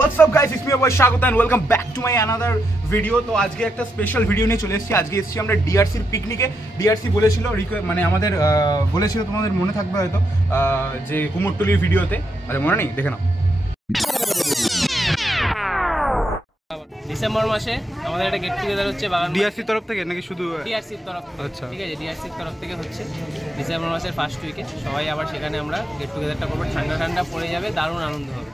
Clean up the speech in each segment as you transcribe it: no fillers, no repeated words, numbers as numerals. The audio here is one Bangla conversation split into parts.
What's up guys, it's me boy Shagota and welcome back to my another video। তো আজকে একটা স্পেশাল ভিডিও নিয়ে চলে এসেছি। আজকে এসেছি আমরা ডিআরসির পিকনিকে। ডিআরসি বলেছিল মানে আমাদের বলেছিল, তোমাদের মনে থাকবে হয়তো যে কুমোরটুলির ভিডিওতে, আচ্ছা মনে নেই, দেখে নাও। ডিসেম্বর মাসে আমাদের একটা গেট টুগেদার হচ্ছে বাগান ডিআরসির তরফ থেকে নাকি শুধু ডিআরসির তরফ থেকে? আচ্ছা ঠিক আছে, ডিআরসির তরফ থেকে হচ্ছে ডিসেম্বর মাসের ফার্স্ট উইকে। সবাই আবার সেখানে আমরা গেট টুগেদারটা করবো। ঠান্ডা ঠান্ডা পড়ে যাবে, দারুণ আনন্দ হবে।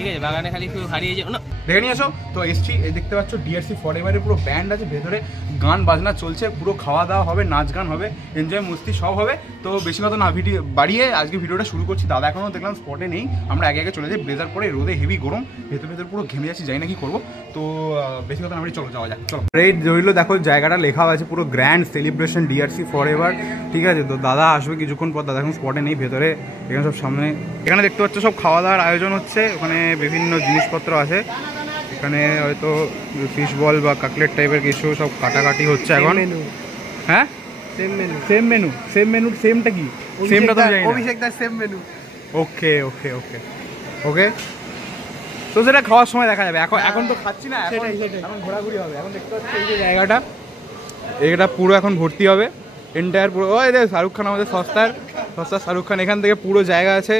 ঠিক আছে, বাগানে খালি কেউ হারিয়ে যাবে না, দেখে নিয়ে আসো। তো এসছি, এই দেখতে পাচ্ছ ডিআরসি ফরএভারের পুরো ব্যান্ড আছে, ভেতরে গান বাজনা চলছে, পুরো খাওয়া দাওয়া হবে, নাচ গান হবে, এনজয় মস্তি সব হবে। তো বেশি কথা না ভিডিও বাড়িয়ে আজকে ভিডিওটা শুরু করছি। দাদা এখনও দেখলাম স্পটে নেই, আমরা আগে আগে চলে যাই। ব্লেজার পরে রোদে হেভি গরম, ভেতর পুরো ঘেমে যাচ্ছি, জানি না কি করবো। তো বেশি কথা না বাড়ি, চলো যাওয়া যাক। চলো রেড রইলো, দেখো জায়গাটা লেখা আছে পুরো গ্র্যান্ড সেলিব্রেশন ডিআরসি ফরএভার। ঠিক আছে, তো দাদা আসবে কিছুক্ষণ পর, দাদা এখন স্পটে নেই, ভেতরে এখানে সব সামনে এখানে দেখতে পাচ্ছ সব খাওয়া দাওয়ার আয়োজন হচ্ছে। ওখানে বিভিন্ন জিনিসপত্র আছে, এখানে হয়তো ফিশ বল বা কাটলেট টাইপের কিছু সব কাটাকাটি হচ্ছে এখন। হ্যাঁ, সেম মেনু সেমটা কি? সেমটা তো জানি না। অভিষেক দার সেম মেনু। ওকে ওকে ওকে ওকে, তো সেটা খাওয়ার সময় দেখা যাবে। এখন তো খাচ্ছি না, এখন ঘোরাঘুরি হবে। এখন দেখতে পাচ্ছি এই যে জায়গাটা, এটা পুরো এখন ভর্তি হবে এন্টায়ার পুরো। ওই দেখ শাহরুখ খান, আমাদের সস্তার শাহরুখ খান। এখান থেকে পুরো জায়গা আছে।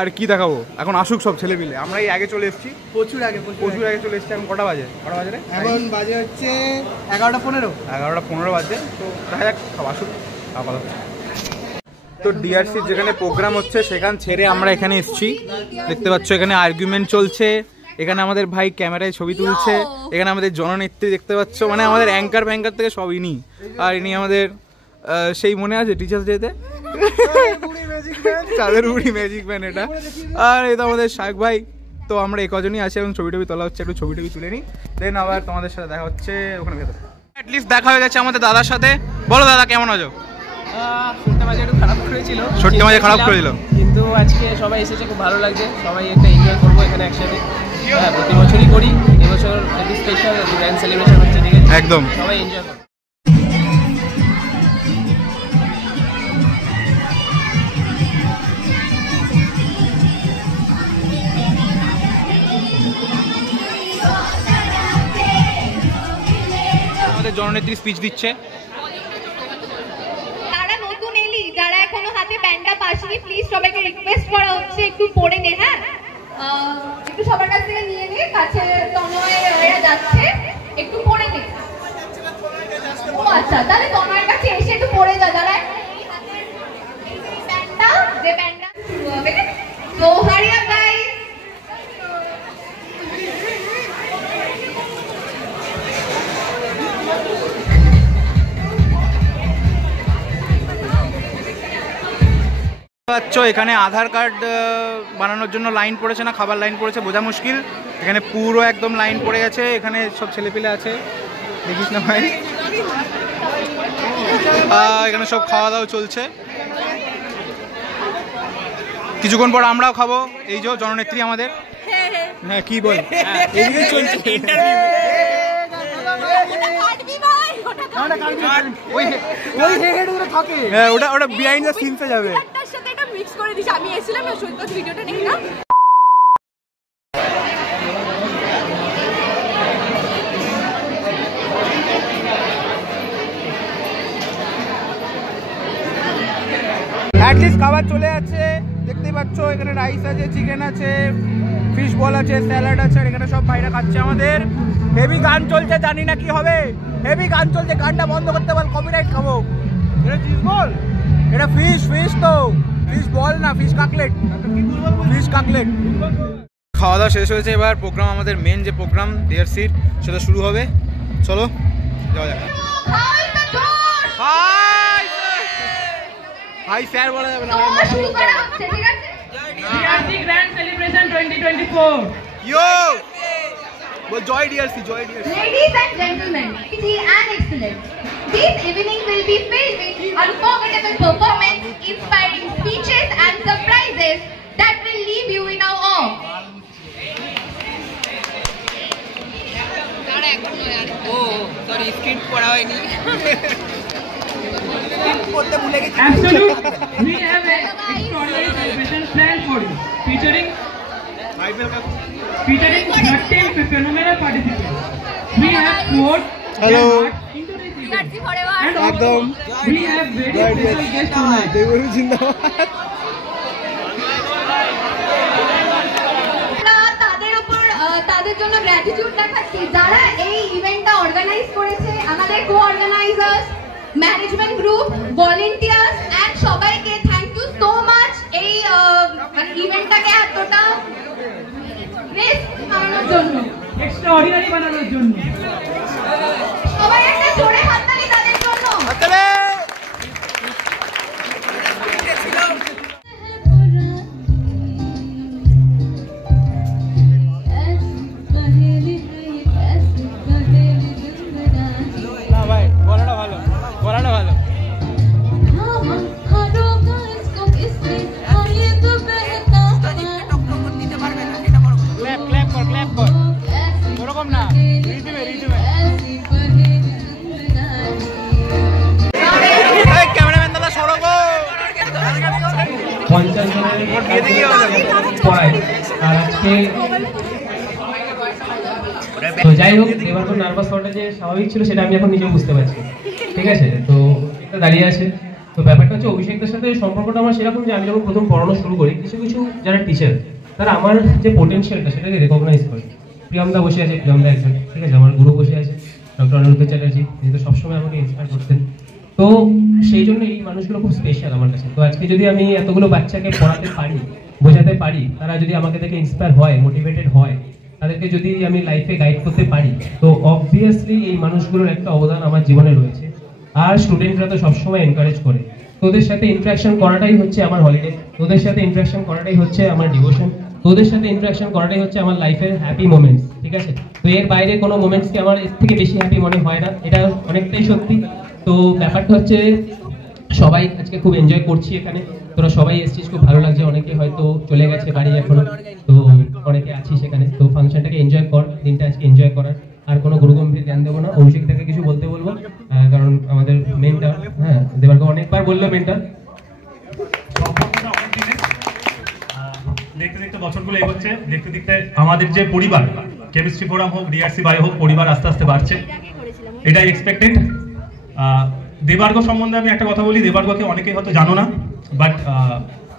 আর কি দেখাবো, এখন আসুক সব ছেলে মিলে। আমরা এই আগে চলে এসেছি, প্রচুর আগে চলে এসেছি। এখন কটা বাজে রে? এখন বাজে হচ্ছে 11:15 বাজে। তো দেখা যাক, সব আসুক আপাতত। তো ডিআরসির যেখানে প্রোগ্রাম হচ্ছে সেখান ছেড়ে আমরা এখানে এসেছি। দেখতে পাচ্ছ এখানে আর্গুমেন্ট চলছে, এখানে আমাদের ভাই ক্যামেরায় ছবি তুলছে, এখানে আমাদের জননেত্রী দেখতে পাচ্ছ, মানে আমাদের অ্যাঙ্কার থেকে সব ইনি। আর ইনি আমাদের সেই মনে আছে টিচার্স ডেতে চাঁদের বুড়ি ম্যাজিক ম্যান এটা। আর এই তো আমাদের শাক ভাই। তো আমরা কজনই আছি, এবং ছবি তোলা হচ্ছে, একটু ছবি তুলে নিই, দেন আবার তোমাদের সাথে দেখা হচ্ছে ওখানে ভেতরে। অ্যাটলিস্ট দেখা হয়ে গেছে আমাদের দাদার সাথে। বলো দাদা, কেমন আছো? সত্যি মাঝে একটু খারাপ করেছিল, কিন্তু আজকে সবাই এসেছে, খুব ভালো লাগছে। সবাই একটা এনজয় করবো এখানে একসাথে। হ্যাঁ, প্রতি বছরই করি, এবছর একটু স্পেশাল গ্র্যান্ড সেলিব্রেশন হচ্ছে। ঠিক আছে, একদম সবাই এনজয় করো। জননেত্রী স্পিচ দিচ্ছে। যারা নতুন এলি, যারা এখনো হাতে ব্যান্ডটা পাসনি, প্লিজ সবাইকে রিকোয়েস্ট করা হচ্ছে একটু পড়ে নে। হ্যাঁ, একটু সবার কাছ থেকে নিয়ে নে, কাছে তনয় এরা যাচ্ছে, একটু পড়ে নে। ও আচ্ছা, তাহলে তনয়ের কাছে এসে একটু পড়ে যা। যারা ব্যান্ডটা শুরু হবে, তো হারি আপ গাইস। এখানে আধার কার্ড বানানোর জন্য লাইন পড়েছে না খাবার লাইন পড়েছে বোঝা মুশকিল। এখানে পুরো একদম লাইন পড়ে গেছে। এখানে সব ছেলেপিলে আছে, দেখিস না ভাই। এখানে সব খাওয়া দাওয়া চলছে, কিছুক্ষণ পর আমরাও খাবো। এই যে জননেত্রী আমাদের। হ্যাঁ, কি বল, এদিকে চলছে ওটা বিহাইন্ড দ্য সিনসে যাবে। আমি এসেছিলাম না, সৈকত ভিডিওটা দেখি না। অ্যাটলিস্ট খাবার চলে যাচ্ছে, দেখতেই পাচ্ছ। এখানে রাইস আছে, চিকেন আছে, ফিশ বল আছে, স্যালাড আছে, আর এখানে সব ভাইরা খাচ্ছে আমাদের। হেভি গান চলছে, জানি না কি হবে। হেভি গান চলছে, গানটা বন্ধ করতে বল, কপিরাইট খাবো। এটা ফিশ বল, এটা ফিশ তো ফিশ বল না, ফিশ কাটলেট। খাওয়া দাওয়া শেষ হয়েছে, এবার প্রোগ্রাম, আমাদের মেন যে প্রোগ্রাম ডিআরসির, সেটা শুরু হবে। চলো যাওয়া যাক। হাই স্যার বলা যাবে না, শুরু করা হচ্ছে। ঠিক আছে, ডিআরসি গ্র্যান্ড সেলিব্রেশন 2024। ইয়ো বল, জয় ডিআরসি, জয় DRC. Ladies and gentlemen, pretty and excellent. This evening will be filled with unforgettable performance, inspiring speeches and surprises that will leave you in awe. Oh, sorry, script পড়া হয়নি। Absolutely, we have an extraordinary celebration planned for you, featuring featuring 13 phenomenal participants. We have poured Hello. their hearts into this event. And also, we have very special guests tonight. তাদের উপর তাদের জন্য গ্র্যাটিটিউড দেখাচ্ছি যারা এই ইভেন্টটা অর্গানাইজ করেছে, আমাদের কো-অর্গানাইজার্স, ম্যানেজমেন্ট গ্রুপ, ভলান্টিয়ার্স এন্ড সবাইকে থ্যাংক ইউ সো মাচ এই মানে ইভেন্টটাকে এতটা বেস্ট বানানোর জন্য, Extraordinary বানানোর জন্য। সবাই একটা জোরে হাততালি তাদের জন্য। না ভাই গলাটা ভালো, গলাটা ভালো। ক্ল্যাপ ক্ল্যাপ কর, ক্ল্যাপ কর, ওরকম না, রিদমে রিদমে। ক্যামেরাম্যান দাদা সরব। 50 জনের পড়ায় আর আজকে তো যাই হোক, এবার তো নার্ভাস হওয়াটা যে স্বাভাবিক ছিল সেটা আমি এখন নিজেও বুঝতে পারছি, ঠিক আছে। তো এটা দাঁড়িয়ে আছে, তো ব্যাপারটা হচ্ছে অভিষেকদের সাথে সম্পর্কটা আমার সেরকম যে আমি যখন প্রথম পড়ানো শুরু করি কিছু কিছু যারা টিচার তারা আমার যে পোটেনশিয়ালটা সেটাকে রেকগনাইজ করে। প্রিয়মদা বসে আছে, প্রিয়মদা একজন, ঠিক আছে, আমার গুরু বসে আছে ডক্টর অনিরুদ্ধ চ্যাটার্জি, তিনি তো সবসময় আমাকে ইন্সপায়ার করতেন। তো সেই জন্য এই মানুষগুলো খুব স্পেশাল আমার কাছে। তো আজকে যদি আমি এতগুলো বাচ্চাকে পড়াতে পারি, বোঝাতে পারি, তারা যদি আমাকে দেখে ইন্সপায়ার হয়, মোটিভেটেড হয়, তাদেরকে যদি আমি লাইফে গাইড করতে পারি, তো অবভিয়াসলি এই মানুষগুলোর একটা অবদান আমার জীবনে রয়েছে। আর স্টুডেন্টরা তো সবসময় এনকারেজ করে, তোদের সাথে ইন্টারাকশন করাটাই হচ্ছে আমার হলিডে, তোদের সাথে ইন্টারাকশন করাটাই হচ্ছে আমার ডিভোশন, তোদের সাথে ইন্টারাকশন করাটাই হচ্ছে আমার লাইফের হ্যাপি মোমেন্টস, ঠিক আছে। তো এর বাইরে কোনো মোমেন্টসকে আমার এর থেকে বেশি হ্যাপি মনে হয় না, এটা অনেকটাই সত্যি। তো ব্যাপারটা হচ্ছে সবাই আজকে খুব এনজয় করছি এখানে, তোরা সবাই এসেছিস, খুব ভালো লাগছে। অনেকে হয়তো চলে গেছে বাড়ি এখনো, তো অনেকে আছিস এখানে। তো ফাংশনটাকে এনজয় কর, দিনটা আজকে এনজয় করার। আর কোনো গুরুগম্ভীর জ্ঞান দেবো না, অভিষেকটাকে কিছু বলতে বলবো, কারণ আমাদের মেন্টর, হ্যাঁ দেবার্গ অনেকবার বললো মেন্টর। দেখতে দেখতে বছরগুলো এগোচ্ছে, দেখতে দেখতে আমাদের যে পরিবার, কেমিস্ট্রি ফোরাম হোক, ডিআরসি বায়ো হোক, পরিবার আস্তে আস্তে বাড়ছে, এটাই এক্সপেক্টেড। দেবার্গ সম্বন্ধে আমি একটা কথা বলি, দেবার্গকে অনেকেই হয়তো জানো না, বাট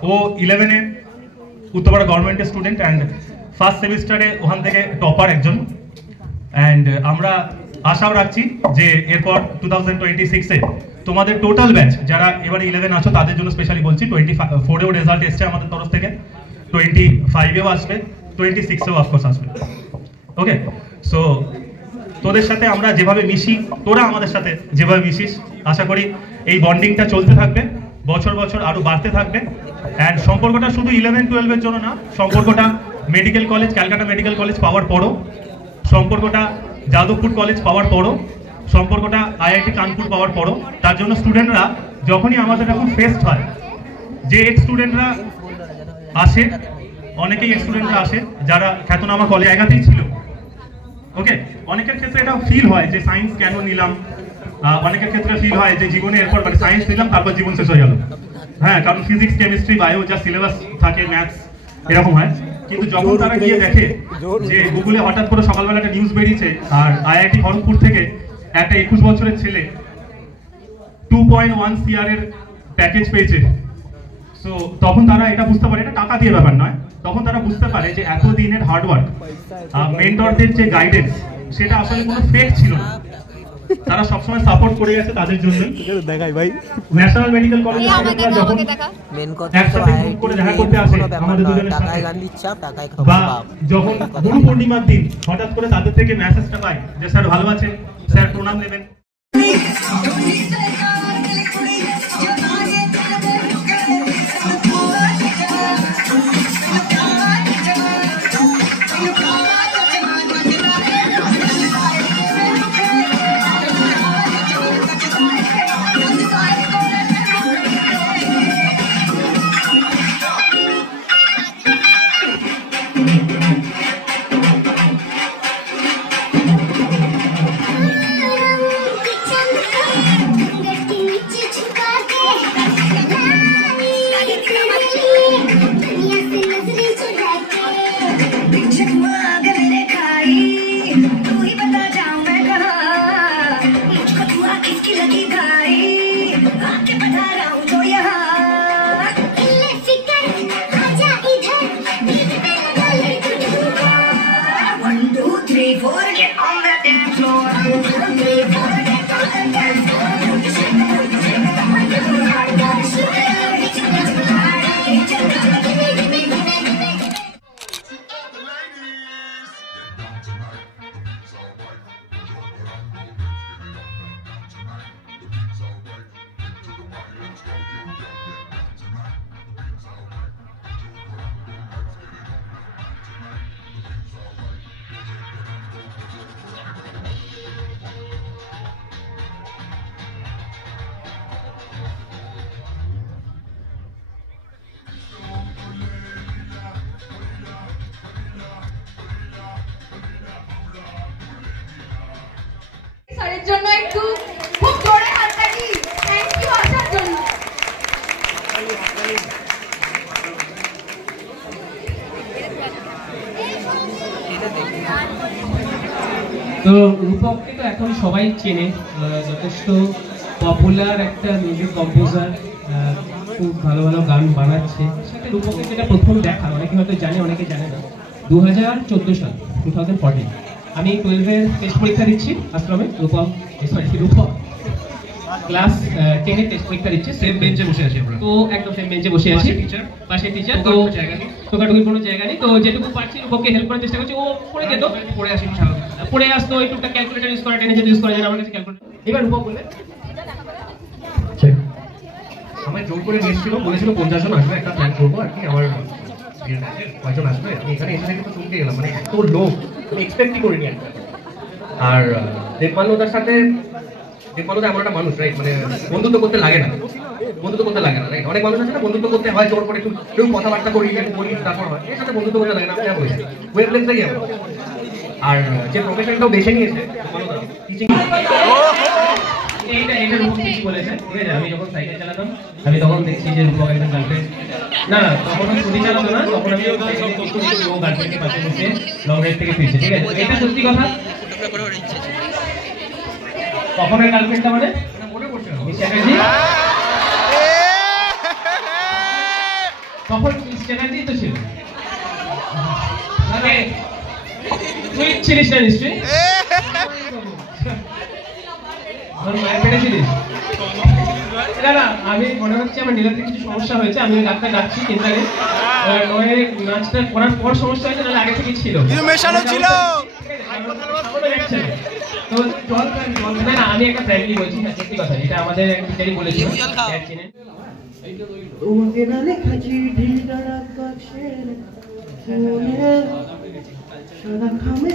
ও 11-এ উত্তরপাড়া গভর্নমেন্টের স্টুডেন্ট অ্যান্ড ফার্স্ট সেমিস্টারে ওখান থেকে টপার একজন। অ্যান্ড আমরা আশাও রাখছি যে এরপর 2026-এ তোমাদের টোটাল ব্যাচ যারা এবারে 11 আছো তাদের জন্য স্পেশালি বলছি, 24-এও রেজাল্ট এসছে আমাদের তরফ থেকে, 25-এও আসবে, 26-এও অফকোর্স আসবে। ওকে, সো তোদের সাথে আমরা যেভাবে মিশি, তোরা আমাদের সাথে যেভাবে মিশিস, আশা করি এই বন্ডিংটা চলতে থাকবে, বছর বছর আরো বাড়তে থাকবে। অ্যান্ড সম্পর্কটা শুধু 11-12-এর জন্য না, সম্পর্কটা medical college, Calcutta medical college পাওয়ার পরও, সম্পর্কটা যাদবপুর কলেজ পাওয়ার পরও, সম্পর্কটা আইআইটি কানপুর পাওয়ার পরও। তার জন্য স্টুডেন্টরা যখনই আমাদের এখন ফেস্ট হয়, যে এক্স স্টুডেন্টরা আসে, অনেকেই এক্স স্টুডেন্টরা আসে যারা খ্যাতনামা কলেজ জায়গাতেই ছিল। ওকে, অনেকের ক্ষেত্রে এটা ফিল হয় যে সায়েন্স কেন নিলাম, অনেকের ক্ষেত্রে ফিল হয় যে জীবনে এরপর মানে সায়েন্স নিলাম তারপর জীবন শেষ হয়ে গেল। হ্যাঁ, কারণ ফিজিক্স, কেমিস্ট্রি, বায়ো যা সিলেবাস থাকে, ম্যাথস এরকম হয়। কিন্তু যখন তারা গিয়ে দেখে যে গুগলে হঠাৎ করে সকালবেলা একটা নিউজ বেরিয়েছে আর আইআইটি খড়গপুর থেকে একটা 21 বছরের ছেলে 2.1 CR এর প্যাকেজ পেয়েছে, সো তখন তারা এটা বুঝতে পারে, এটা টাকা দিয়ে ব্যাপার নয়, তখন তারা বুঝতে পারে যে এতদিনের হার্ডওয়ার্ক, মেন্টরদের যে গাইডেন্স, সেটা আসলে কোনো ফেক ছিল না, তারা সবসময় সাপোর্ট করে গেছে তাদের জন্য। দেখাই ভাই, ন্যাশনাল মেডিকেল কলেজে যখন একসাথে গ্রুপ করে দেখা করতে আসে আমাদের দুজনের সাথে, বা যখন গুরু পূর্ণিমার দিন হঠাৎ করে তাদের থেকে মেসেজটা পাই যে স্যার ভালো আছেন, স্যার প্রণাম নেবেন। স্যারের জন্য একটু খুব জোরে হাততালি। থ্যাংক ইউ আসার জন্য। তো রূপককে তো এখন সবাই চেনে, যথেষ্ট পপুলার একটা মিউজিক কম্পোজার, খুব ভালো ভালো গান বানাচ্ছে। সাথে রূপকের যেটা প্রথম দেখা, অনেকে হয়তো জানে অনেকে জানে না, 2014 সাল 2014 আমি 12-এর টেস্ট পরীক্ষা দিচ্ছি আশ্রমে। রূপক ক্লাস 10-এর টেস্ট পরীক্ষা দিচ্ছে, সেম বেঞ্চে বসে আছি আমরা, তো একদম সেম বেঞ্চে বসে আছি, পাশে টিচার, তো টোকাটুকির কোনো জায়গা নেই। তো যেটুকু পারছি রূপককে হেল্প করার চেষ্টা করছি, ও পড়ে যেত, পড়ে আসতো, একটু ক্যালকুলেটর ইউজ করা, টেনে যেতে ইউজ করা যায়, আমার কাছে ক্যালকুলেটর। এবার রূপক বলে আমায় জোর করে নিয়েছিল, বলেছিল 50 জন আসবে, একটা প্ল্যান করবো আর কি, আমার কয়জন আসবে। আমি এখানে এসে থেকে তো চমকে গেলাম, মানে এত লোক আমি এক্সপেক্টই করিনি। আর দেবমান্যতার সাথে, দেবমান্যতা এমন একটা মানুষ, রাইট, মানে বন্ধুত্ব করতে লাগে না, রাইট। অনেক মানুষ আছে না, বন্ধুত্ব করতে হয় জোর করে, একটু কথাবার্তা করি, একটু বলি, তারপর হয়। এর সাথে বন্ধুত্ব করতে লাগে না, আমি যা বলছি ওয়েভলেন্থটাই এমন। আর যে প্রফেশনটাও বেছে নিয়েছে টিচিং, এটা রূপক ঠিকই বলেছে, ঠিক আছে। আমি যখন সাইকেল চালাতাম, আমি তখন দেখছি যে রূপক একজন গার্লফ্রেন্ড, না তখন আমি স্কুটি চালাতো না, তখন আমি ও গার্লফ্রেন্ডের পাশে বসে লং রাইড থেকে ফিরছে, ঠিক আছে। এটা সত্যি কথা। কখনো গার্লফ্রেন্ডটা মানে মনে পড়ছে না, চ্যাটার্জি, তখন চ্যাটার্জি তো ছিল, মানে তুই ছিলিস না নিশ্চয়ই, আমি মনে হচ্ছে আমার নীলাতে কিছু সমস্যা হয়েছে, আমি ডাক্তার ডাকছি, চিন্তা নেই। নাচটা করার পর সমস্যা হয়েছে, নাহলে আগে থেকেই ছিল, মেশানো ছিল। তো জল না, আমি একটা ফ্র্যাঙ্কলি বলছি, সত্যি কথা, এটা আমাদের এক টিচারই বলেছিল। তোমাকে না লেখা চিঠি দ্বারা কাছে সাদা খামে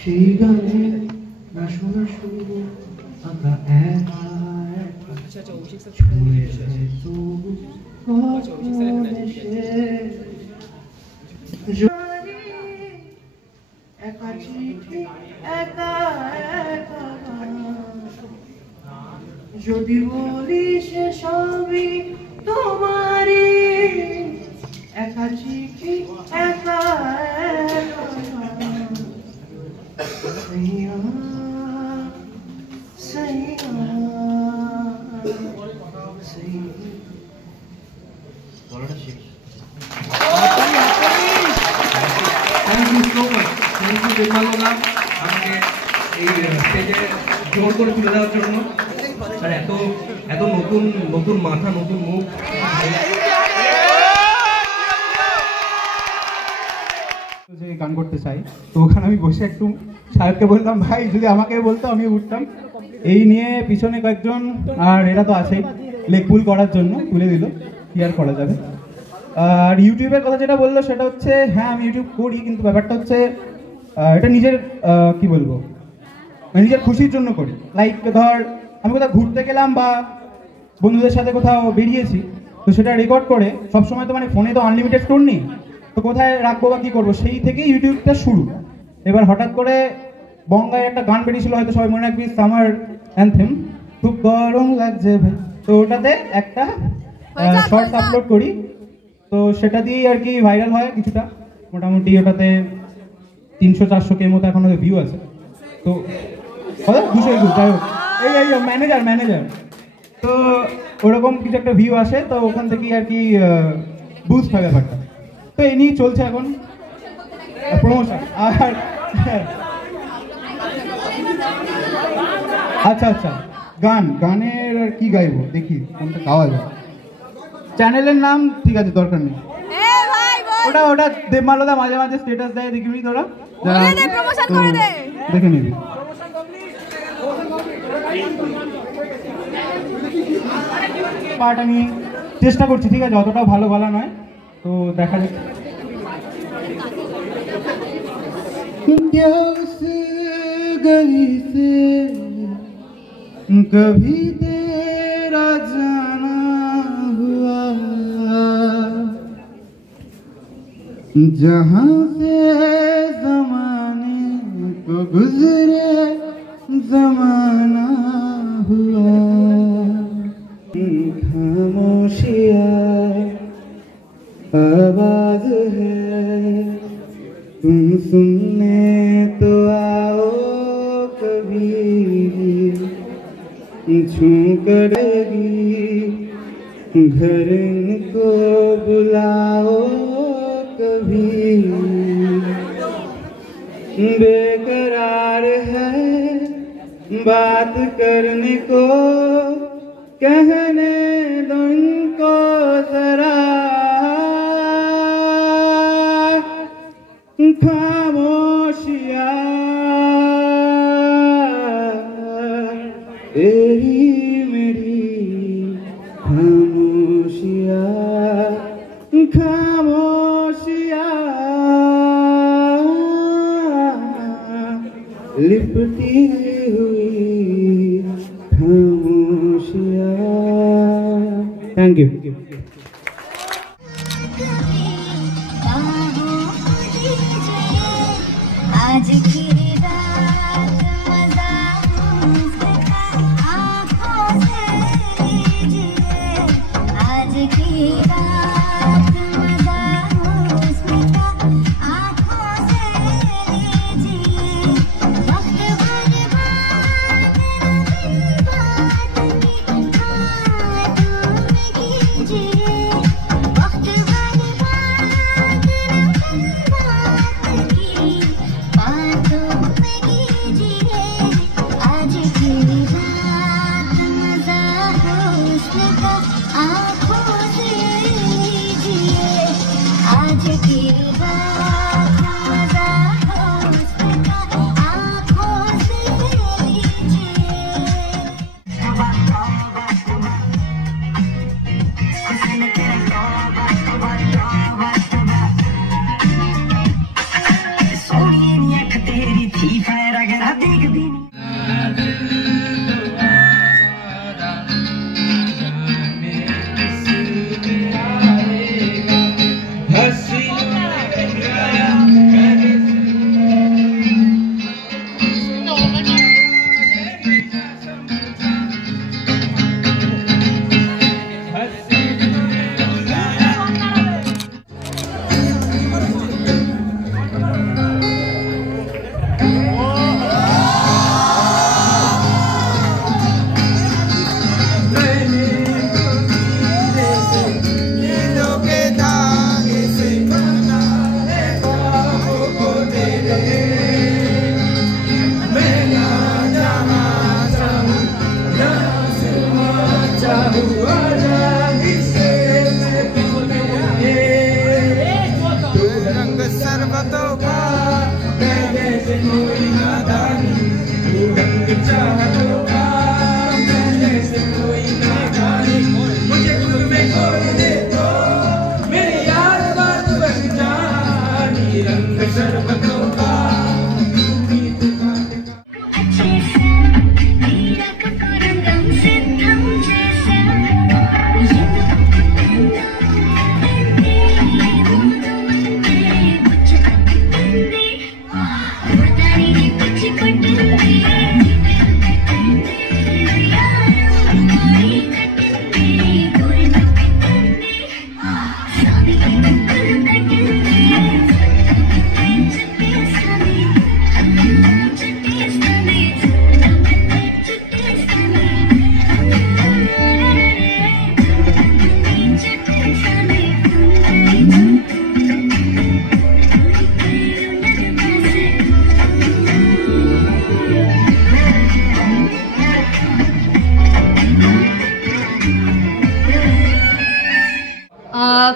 সেই গানে না শোনা শুরু আঁকা একা চিঠি একা একা, যদি বলি সে সবই তোমারই, একা চিঠি একা একা, সইয়া সইয়া বলাটা শেষ। Thank you so much, thank you Debmanyata, আমাকে এই স্টেজে জোর করে তুলে দেওয়ার জন্য। আর এত এত নতুন নতুন মাথা, নতুন মুখ, যে গান করতে চাই, তো ওখানে আমি বসে একটু সাহেবকে বললাম, ভাই যদি আমাকে বলতো আমি উঠতাম। এই নিয়ে পিছনে কয়েকজন, আর এরা তো আছেই লেগ পুল করার জন্য, তুলে দিল, কি আর করা যাবে। আর ইউটিউবের কথা যেটা বললো সেটা হচ্ছে, হ্যাঁ আমি ইউটিউব করি, কিন্তু ব্যাপারটা হচ্ছে এটা নিজের কি বলবো, নিজের খুশির জন্য করি। লাইক ধর আমি কোথাও ঘুরতে গেলাম বা বন্ধুদের সাথে কোথাও বেরিয়েছি, তো সেটা রেকর্ড করে সবসময় তো মানে ফোনে তো আনলিমিটেড স্টোর নেই, তো কোথায় রাখবো বা কী করবো, সেই থেকেই ইউটিউবটা শুরু। এবার হঠাৎ করে বঙ্গায় একটা গান বেরিয়েছিল, হয়তো সবাই মনে রাখবি, সামার অ্যান্থেম, খুব গরম লাগছে ভাই, তো ওটাতে একটা শর্টস আপলোড করি, তো সেটা দিয়েই আর কি ভাইরাল হয় কিছুটা, মোটামুটি ওটাতে 300-400K মতো এখন ভিউ আছে। তো 200 ভিউ, যাই হোক, এই ম্যানেজার, তো ওরকম কিছু একটা ভিউ আসে, তো ওখান থেকেই আর কি বুস্ট হয় ব্যাপারটা। তো এই নিয়েই চলছে এখন প্রমোশন। আর আচ্ছা গানের আর কি গাইবো, দেখি কোনটা গাওয়া যায়। চ্যানেলের নাম ঠিক আছে, দরকার নেই, ওটা দেবমান্যতা মাঝে মাঝে স্ট্যাটাস দেয়, দেখবি তোরা, দেখে নিবি। পার্ট আমি চেষ্টা করছি, ঠিক আছে, অতটাও ভালো নয়, তো দেখা যাক। गली से कभी तेरा जाना हुआ, जहाँ से ज़माने को गुजरे ज़माना हुआ, खामोशियाँ आवाज़ है, तुम सुनने तो आओ कभी, छू करेगी घर को बुलाओ कभी, बेकरार है बात करने को, कहने दो इनको जरा, खामोशियाँ तेरी मेरी खामोशियाँ, खामोशियाँ लिपटी हुई खामोशियाँ। Thank you. आज की रात मजा उसका आँखों से लीजिए, आज की रात मजा उसका आँखों से लीजिए, वक्त बर्बाद बात की बातों में कीजिए, वक्त बर्बाद बात की बातों में कीजिए, आज की रात मजा उसका आँखों से लीजिए, आज की रात मजा उसका आँखों से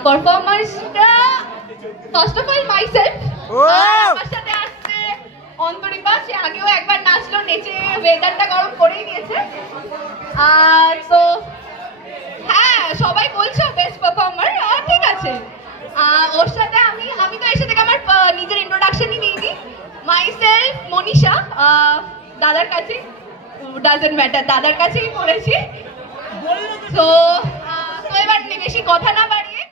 পারফরম্যান্সটা ফার্স্ট অফ অল মাইসেলফ আমার সাথে আসছে অন্তরিপা, সে আগেও একবার নাচলো, নেচে ওয়েদারটা গরম করেই দিয়েছে। আর তো হ্যাঁ, সবাই বলছো বেস্ট পারফর্মার, ঠিক আছে। ওর সাথে আমি তো এসে থেকে আমার নিজের ইন্ট্রোডাকশনই দিয়ে দিই। মাইসেলফ মনীষা, দাদার কাছে, ডাজন্ট ম্যাটার, দাদার কাছেই পড়েছি। তো এবার বেশি কথা না বাড়িয়ে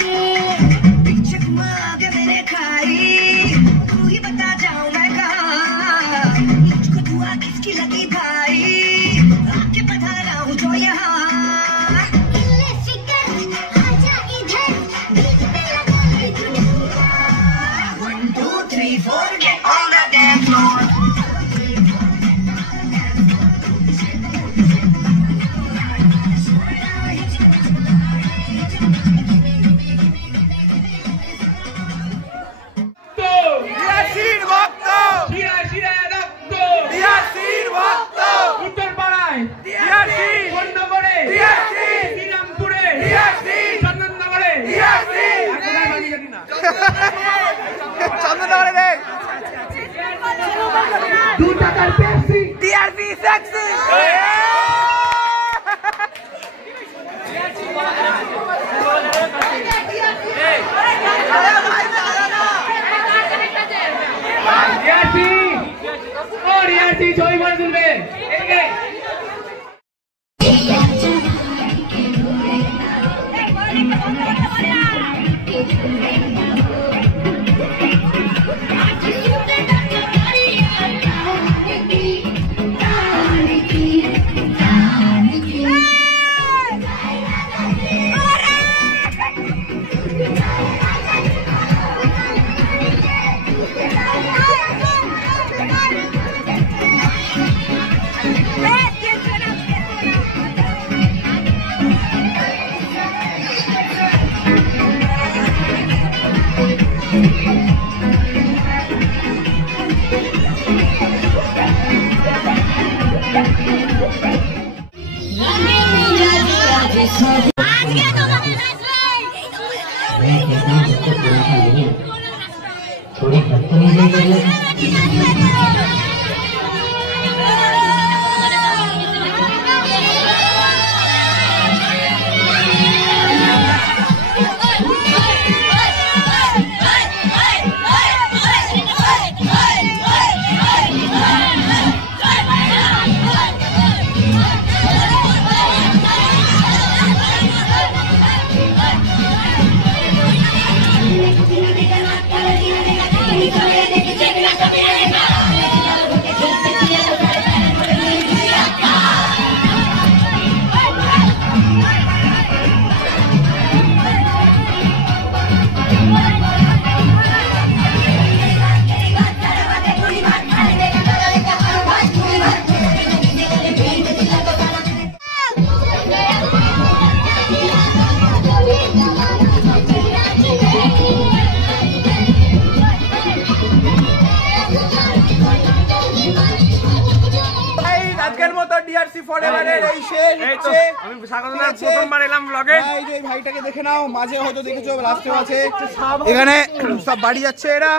के पीछे मांगे मैंने खाई तू ही बता जाऊं मैं कहाँ मुझको दुआ किसकी लगी भाई आके बता रहा हूँ जो यहाँ इल्ले फिकर आजा इधर बीच पे लगा के दुनिया 1 2 3 4 get on the dance floor জয় করে তুলবে ভাইটাকে দেখে নাও, মাঝে হয়তো দেখেছো, লাস্টে আছে। এখানে সব বাড়ি যাচ্ছে এরা।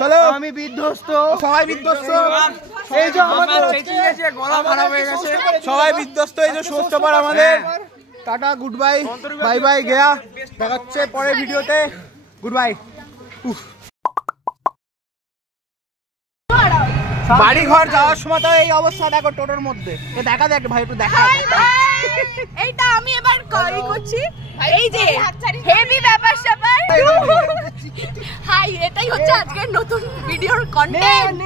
চলো, আমি বিধ্বস্ত, সবাই বিধ্বস্ত। এই যে আমাদের গলা খারাপ হয়ে গেছে, সবাই বিধ্বস্ত। এই যে শোস্টপার আমাদের। Tata, good bye, bye bye Gaya. দেখা হচ্ছে পরের ভিডিওতে। Good bye. বাড়ি ঘর যাওয়ার সময় তো এই অবস্থা দেখো টোটোর মধ্যে। দেখা দেখ ভাই, একটু দেখা। এইটা আমি এবার করি করছি, এই যে হেভি ব্যাপার স্যাপার। হাই, এটাই হচ্ছে আজকের নতুন ভিডিওর content.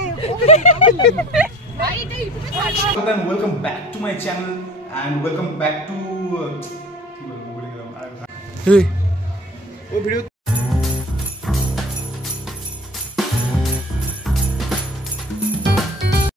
Welcome back to my channel and welcome back to ও ভিডিও